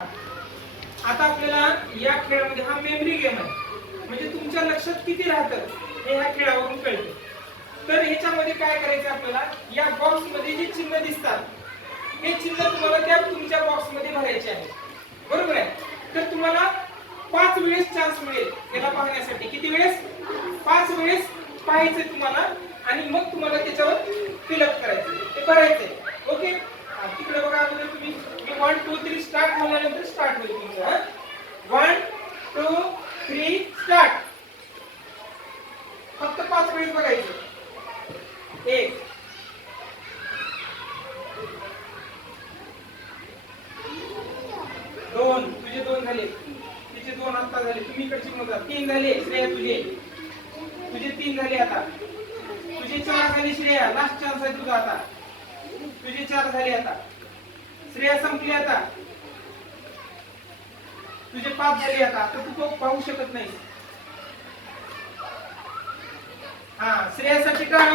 आता आपल्याला या खेळामध्ये हा मेमरी गेम आहे, म्हणजे तुमच्या लक्षात किती राहतं हे ह्या खेळावरून कळतं. तर ह्याच्यामध्ये काय करायचं आपल्याला, या बॉक्स मध्ये जे चिन्ह दिसतात हे चिन्ह तुम्हाला त्या तुमच्या बॉक्स मध्ये भरायचे आहे, बरोबर आहे. तर तुम्हाला 5 वेळेस चान्स मिळेल याला पाहण्यासाठी. किती वेळेस? 5 वेळेस पाहायचं तुम्हाला आणि मग तुम्हाला त्याच्यावर फिलअप करायचं, ते भरायचंय. ओके, तिकडे बघा अगोदर तुम्ही 1 2 3 स्टार्ट म्हणल्यानंतर स्टार्ट होईल तुमचं. 1 2 3 स्टार्ट. फक्त 5 वेळेस बघायचं. 1 2 तुझे 2 झाले, तिचे 2 आता झाले, तुम्ही इकडची मोजा. 3 झाले श्रेया, तुझे 3 झाले. आता तुझे 4 झाले श्रेया, लास्ट चान्स आहे तुझा आता. तुझे 4 झाले. आता श्रेया संपली. आता तुझे 5 झाले. आता तू तो पाहू शकत नाही. हा, श्रेयासाठी काय